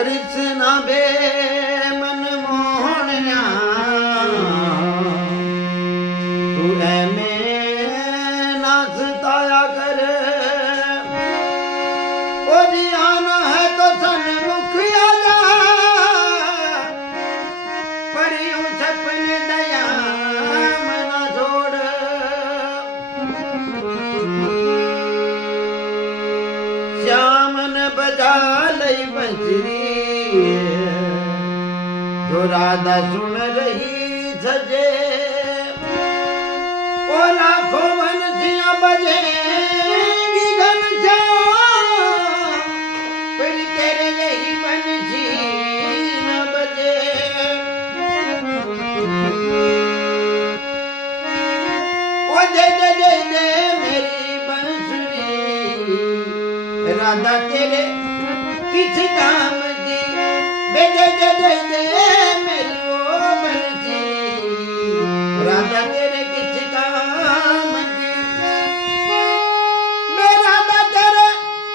कृष्ण बे मन मोहनिया तू में ना सताया कर ओ जियाना है तो सन्मुख आ जा पर यूं सपने दया मना छोड़ श्यामन बजा लई बंसरी जो राधा सुन रही सजे ओ लाखों बंसियां बजेंगी घनश्याम फिर तेरे यही बंसी न बजे ओ दे दे दे दे मेरी बंसुरी राधा तेरे किस काम की दे दे दे दे दे मेरी वो बंसी राधा तेरे किस काम की मैं राधा तेरे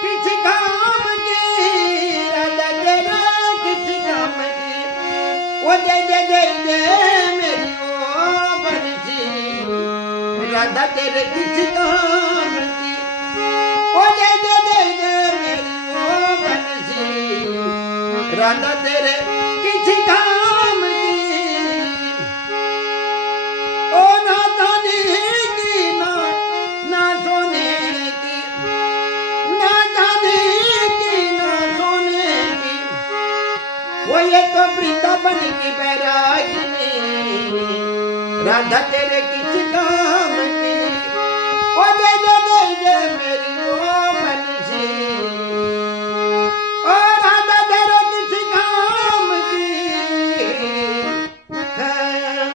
किस काम की राधा तेरे किस काम की वो दे दे दे दे मेरी वो बंसी राधा तेरे किस काम की ओ दे दे दे दे मेरी वो बंसी राधा तेरे किसी काम की ओ ना चांदी की ना सोने की ना चांदी की ना सोने की वो ये तो वृंदावन की बैरागिनी राधा तेरे